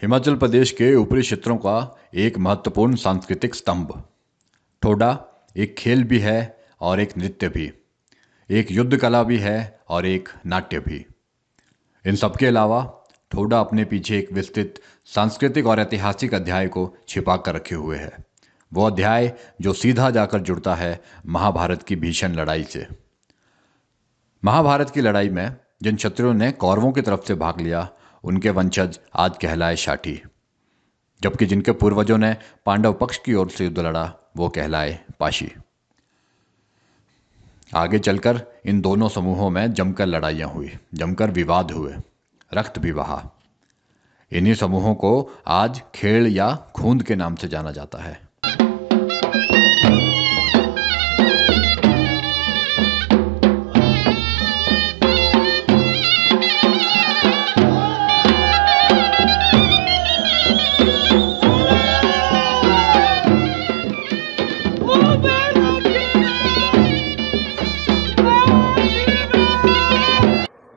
हिमाचल प्रदेश के ऊपरी क्षेत्रों का एक महत्वपूर्ण सांस्कृतिक स्तंभ। ठोडा एक खेल भी है और एक नृत्य भी, एक युद्ध कला भी है और एक नाट्य भी। इन सबके अलावा ठोडा अपने पीछे एक विस्तृत सांस्कृतिक और ऐतिहासिक अध्याय को छिपा कर रखे हुए है। वो अध्याय जो सीधा जाकर जुड़ता है महाभारत की भीषण लड़ाई से। महाभारत की लड़ाई में जिन क्षत्रियों ने कौरवों की तरफ से भाग लिया, उनके वंशज आज कहलाए शाठी, जबकि जिनके पूर्वजों ने पांडव पक्ष की ओर से युद्ध लड़ा, वो कहलाए पाशी। आगे चलकर इन दोनों समूहों में जमकर लड़ाइयाँ हुई, जमकर विवाद हुए, रक्त भी बहा। इन्हीं समूहों को आज खेल या खूंद के नाम से जाना जाता है।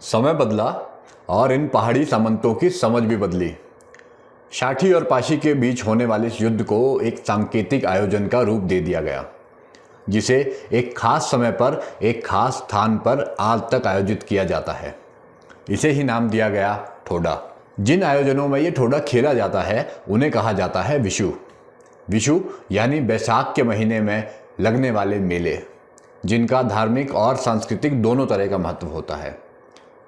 समय बदला और इन पहाड़ी सामंतों की समझ भी बदली। शाठी और पाशी के बीच होने वाले इस युद्ध को एक सांकेतिक आयोजन का रूप दे दिया गया, जिसे एक खास समय पर एक खास स्थान पर आज तक आयोजित किया जाता है। इसे ही नाम दिया गया ठोडा। जिन आयोजनों में ये ठोडा खेला जाता है उन्हें कहा जाता है विशु। विशु यानी बैसाख के महीने में लगने वाले मेले, जिनका धार्मिक और सांस्कृतिक दोनों तरह का महत्व होता है।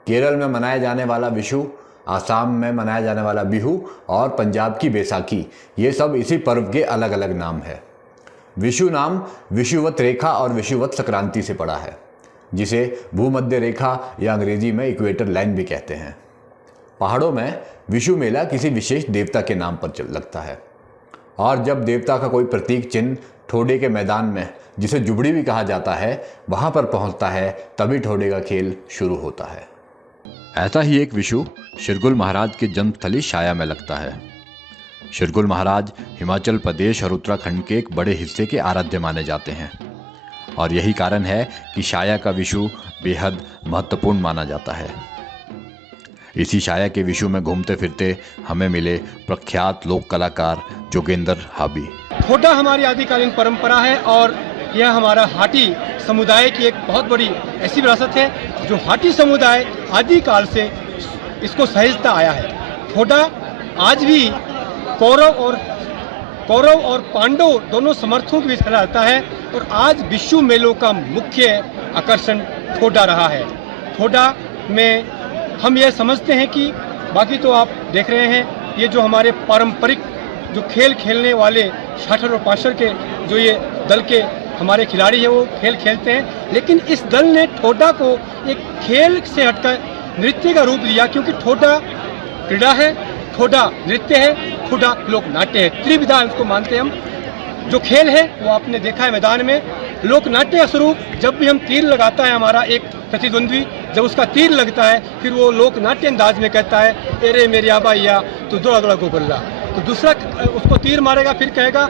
केरल में मनाया जाने वाला विशु, आसाम में मनाया जाने वाला बिहू और पंजाब की बैसाखी, ये सब इसी पर्व के अलग अलग नाम है। विशु नाम विषुवत रेखा और विषुवत संक्रांति से पड़ा है, जिसे भूमध्य रेखा या अंग्रेजी में इक्वेटर लाइन भी कहते हैं। पहाड़ों में विशु मेला किसी विशेष देवता के नाम पर लगता है, और जब देवता का कोई प्रतीक चिन्ह ठोडे के मैदान में, जिसे जुबड़ी भी कहा जाता है, वहाँ पर पहुँचता है, तभी ठोडे का खेल शुरू होता है। ऐसा ही एक विशु शिरगुल महाराज की जन्मस्थली शाया में लगता है। शिरगुल महाराज हिमाचल प्रदेश और उत्तराखंड के एक बड़े हिस्से के आराध्य माने जाते हैं, और यही कारण है कि शाया का विशु बेहद महत्वपूर्ण माना जाता है। इसी शाया के विशु में घूमते फिरते हमें मिले प्रख्यात लोक कलाकार जोगेंद्र हाबी। ठोडा हमारी आदिकालीन परंपरा है और यह हमारा हाटी समुदाय की एक बहुत बड़ी ऐसी विरासत है जो हाटी समुदाय आदिकाल से इसको सहेजता आया है। ठोडा आज भी कौरव और पांडव दोनों समर्थकों के बीच खेला जाता है, और आज विश्व मेलों का मुख्य आकर्षण ठोडा रहा है। ठोडा में हम ये समझते हैं कि बाकी तो आप देख रहे हैं, ये जो हमारे पारंपरिक जो खेल खेलने वाले शाठर और पाशर के जो ये दल के हमारे खिलाड़ी हैं, वो खेल खेलते हैं, लेकिन इस दल ने ठोडा को एक खेल से हटकर नृत्य का रूप दिया, क्योंकि ठोडा क्रीड़ा है, ठोडा नृत्य है, ठोडा लोक नाट्य है। त्रिविधा इसको मानते हैं हम। जो खेल है वो आपने देखा है मैदान में। लोक नाट्य का स्वरूप, जब भी हम तीर लगाता है हमारा एक प्रतिद्वंद्वी, जब उसका तीर लगता है, फिर वो लोक नाट्य अंदाज में कहता है, एरे मेरे आबाइया तो दौड़ा दौड़ा को बल्ला। तो दूसरा उसको तीर मारेगा, फिर कहेगा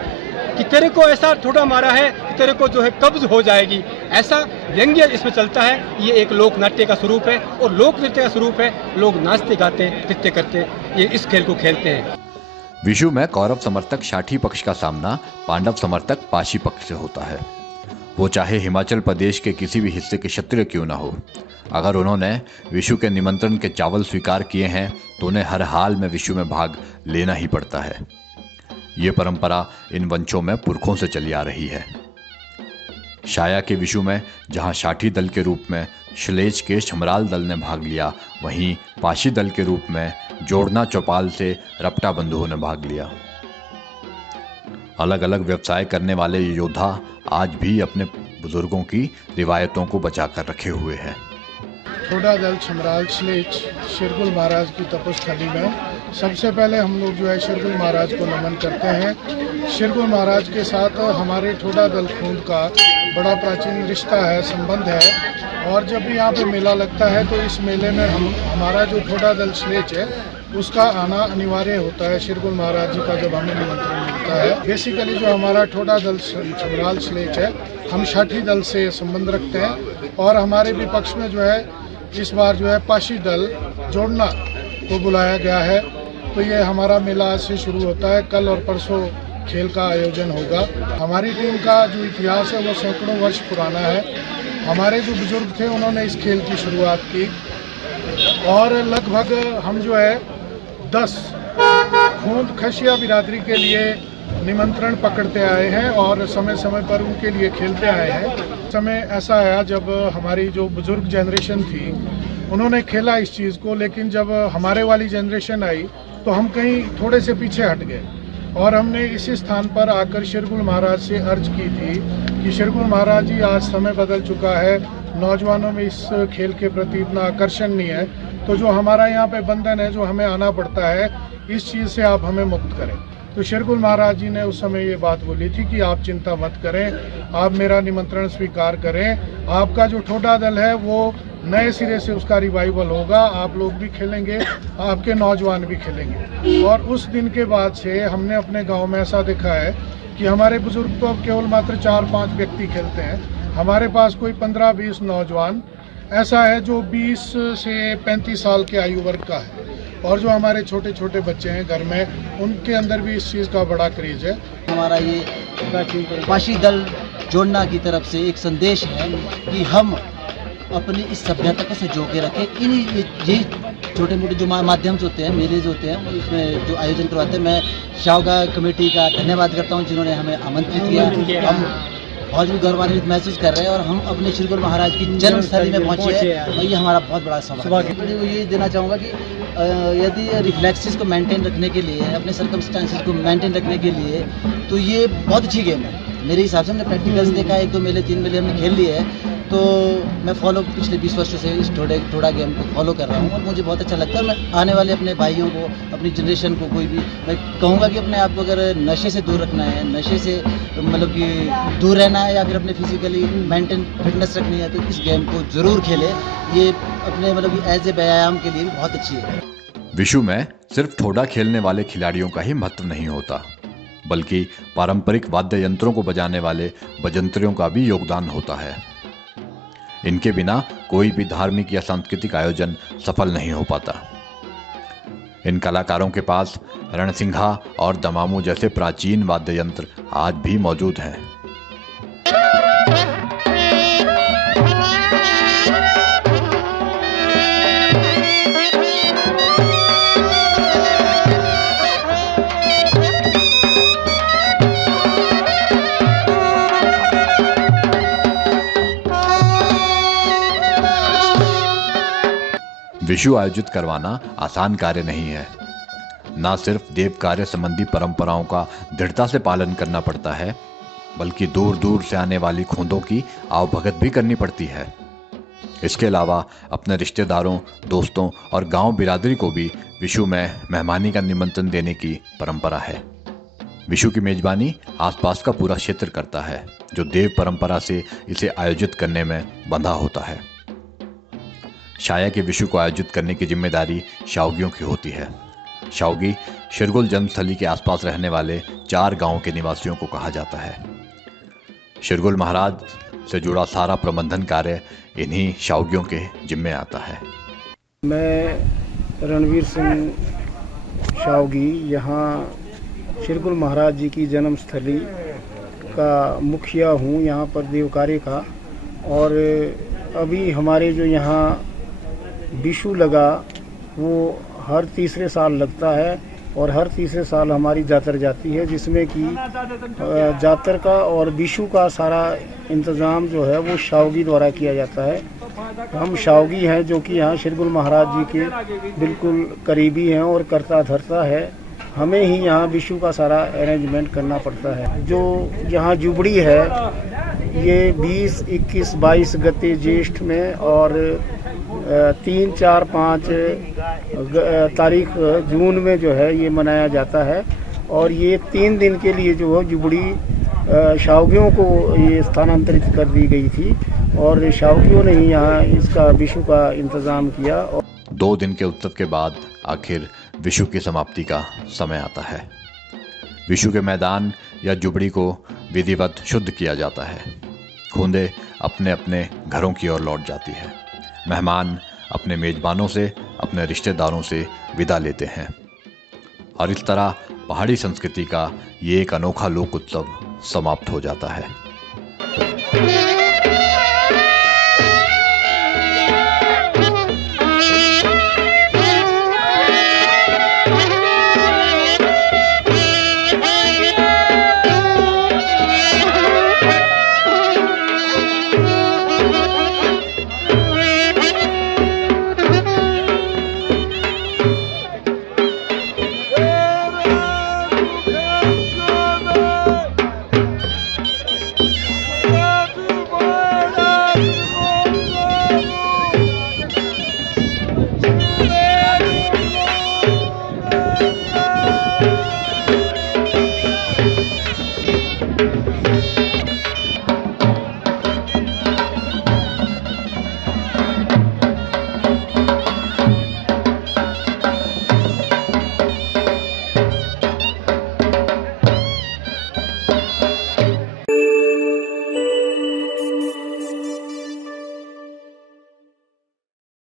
कि तेरे को ऐसा ठोडा मारा है कि तेरे को जो है कब्ज हो जाएगी। ऐसा व्यंग्य इसमें चलता है। ये एक लोक नाट्य का स्वरूप है और लोक नृत्य का स्वरूप है। लोग नाचते गाते नृत्य करते ये इस खेल को खेलते हैं। विशु में कौरव समर्थक शाठी पक्ष का सामना पांडव समर्थक पाशी पक्ष से होता है। वो चाहे हिमाचल प्रदेश के किसी भी हिस्से के क्षत्रिय क्यों ना हो, अगर उन्होंने विशु के निमंत्रण के चावल स्वीकार किए हैं तो उन्हें हर हाल में विशु में भाग लेना ही पड़ता है। ये परंपरा इन वंशों में पुरखों से चली आ रही है। शाया के विशु में जहां शाठी दल के रूप में श्लेष के छमराल दल ने भाग लिया, वहीं पाशी दल के रूप में जोड़ना चौपाल से रपटा बंधुओं ने भाग लिया। अलग अलग व्यवसाय करने वाले ये योद्धा आज भी अपने बुजुर्गों की रिवायतों को बचाकर रखे हुए हैं। ठोडा दल छमराल श्लेष शिरगुल महाराज की तपस्थली में सबसे पहले हम लोग जो है शिरगुल महाराज को नमन करते हैं। शिरगुल महाराज के साथ हमारे ठोडा दल खूंद का बड़ा प्राचीन रिश्ता है, संबंध है, और जब भी यहाँ पे मेला लगता है तो इस मेले में हमारा जो ठोडा दल श्लेष है उसका आना अनिवार्य होता है। शिरगुल महाराज जी का जब हमें निमंत्रण मिलता है, बेसिकली जो हमारा ठोडा दल छमराल श्लेष है, हम शाठी दल से संबंध रखते हैं, और हमारे भी पक्ष में जो है इस बार जो है पाशी दल जोड़ना को बुलाया गया है। तो ये हमारा मेला आज से शुरू होता है। कल और परसों खेल का आयोजन होगा। हमारी टीम का जो इतिहास है वो सैकड़ों वर्ष पुराना है। हमारे जो बुजुर्ग थे उन्होंने इस खेल की शुरुआत की और लगभग हम जो है 10 खूंद खशिया बिरादरी के लिए निमंत्रण पकड़ते आए हैं और समय समय पर उनके लिए खेलते आए हैं। समय ऐसा आया जब हमारी जो बुजुर्ग जनरेशन थी उन्होंने खेला इस चीज़ को, लेकिन जब हमारे वाली जनरेशन आई तो हम कहीं थोड़े से पीछे हट गए और हमने इसी स्थान पर आकर शेरगुल महाराज से अर्ज की थी कि शेरगुल महाराज जी, आज समय बदल चुका है, नौजवानों में इस खेल के प्रति इतना आकर्षण नहीं है, तो जो हमारा यहाँ पे बंधन है, जो हमें आना पड़ता है, इस चीज़ से आप हमें मुक्त करें। तो शेरगुल महाराज जी ने उस समय ये बात बोली थी कि आप चिंता मत करें, आप मेरा निमंत्रण स्वीकार करें, आपका जो ठोडा दल है वो नए सिरे से उसका रिवाइवल होगा, आप लोग भी खेलेंगे, आपके नौजवान भी खेलेंगे। और उस दिन के बाद से हमने अपने गांव में ऐसा देखा है कि हमारे बुजुर्ग तो अब केवल मात्र 4-5 व्यक्ति खेलते हैं, हमारे पास कोई 15-20 नौजवान ऐसा है जो 20 से 35 साल के आयु वर्ग का है और जो हमारे छोटे छोटे बच्चे हैं घर में, उनके अंदर भी इस चीज़ का बड़ा क्रेज है। हमारा ये पाशी दल जोड़ना की तरफ से एक संदेश है कि हम अपनी इस सभ्यता को संजो के रखें। इन्हीं ये छोटे मोटे जो माध्यम होते हैं, मेले जो होते हैं, इसमें जो आयोजन करवाते हैं, मैं शावगा कमेटी का धन्यवाद करता हूं जिन्होंने हमें आमंत्रित किया। हम बहुत भी गौरवान्वित महसूस कर रहे हैं और हम अपने शेरगुल महाराज की जन्मस्थली में पहुंचे हैं और ये हमारा बहुत बड़ा सौभाग्य है। ये देना चाहूँगा कि यदि रिफ्लेक्सेस को मेंटेन रखने के लिए, अपने सर्कमस्टांसेस को मेंटेन रखने के लिए, तो ये बहुत अच्छी गेम है मेरे हिसाब से। हमने प्रैक्टिकल्स देखा, 1-2 मेले 3 मेले हमने खेल लिए हैं, तो मैं पिछले 20 वर्षों से इस ठोडा गेम को फॉलो कर रहा हूँ और मुझे बहुत अच्छा लगता है। मैं आने वाले अपने भाइयों को, अपनी जनरेशन को, कोई भी मैं कहूँगा कि अपने आप को अगर नशे से दूर रखना है, नशे से मतलब कि दूर रहना है या फिर अपने फिजिकली मेंटेन फिटनेस रखनी है, तो इस गेम को ज़रूर खेलें। ये अपने मतलब कि एज ए व्यायाम के लिए भी बहुत अच्छी है। विशु में सिर्फ ठोडा खेलने वाले खिलाड़ियों का ही महत्व नहीं होता, बल्कि पारंपरिक वाद्य यंत्रों को बजाने वाले बजंत्रियों का भी योगदान होता है। इनके बिना कोई भी धार्मिक या सांस्कृतिक आयोजन सफल नहीं हो पाता। इन कलाकारों के पास रणसिंघा और दमामू जैसे प्राचीन वाद्य यंत्र आज भी मौजूद हैं। विशु आयोजित करवाना आसान कार्य नहीं है। न सिर्फ देव कार्य संबंधी परंपराओं का दृढ़ता से पालन करना पड़ता है, बल्कि दूर दूर से आने वाली खूंदों की आवभगत भी करनी पड़ती है। इसके अलावा अपने रिश्तेदारों, दोस्तों और गांव बिरादरी को भी विशु में मेहमानी का निमंत्रण देने की परंपरा है। विशु की मेजबानी आसपास का पूरा क्षेत्र करता है, जो देव परंपरा से इसे आयोजित करने में बंधा होता है। शाया के विशु को आयोजित करने की जिम्मेदारी शावगियों की होती है। शावगी शेरगुल जन्मस्थली के आसपास रहने वाले 4 गांवों के निवासियों को कहा जाता है। शेरगुल महाराज से जुड़ा सारा प्रबंधन कार्य इन्हीं शावगियों के जिम्मे आता है। मैं रणवीर सिंह शावगी यहाँ शेरगुल महाराज जी की जन्मस्थली का मुखिया हूँ, यहाँ पर देव कार्य का। और अभी हमारे जो यहाँ विशु लगा वो हर तीसरे साल लगता है और हर तीसरे साल हमारी जातर जाती है, जिसमें कि जातर का और विशु का सारा इंतज़ाम जो है वो शावगी द्वारा किया जाता है। हम शावगी हैं जो कि यहाँ शेरगुल महाराज जी के बिल्कुल करीबी हैं और करता धरता है। हमें ही यहाँ विशु का सारा अरेंजमेंट करना पड़ता है। जो यहाँ जुबड़ी है ये 20, 21, 22 गते ज्येष्ठ में और 3, 4, 5 तारीख जून में जो है ये मनाया जाता है। और ये 3 दिन के लिए जो है जुबड़ी शावगियों को ये स्थानांतरित कर दी गई थी और शावगियों ने ही यहाँ इसका विशु का इंतज़ाम किया। 2 दिन के उत्सव के बाद आखिर विशु की समाप्ति का समय आता है। विशु के मैदान या जुबड़ी को विधिवत शुद्ध किया जाता है। खूंदे अपने अपने घरों की ओर लौट जाती है। मेहमान अपने मेजबानों से, अपने रिश्तेदारों से विदा लेते हैं। और इस तरह पहाड़ी संस्कृति का ये एक अनोखा लोक उत्सव समाप्त हो जाता है।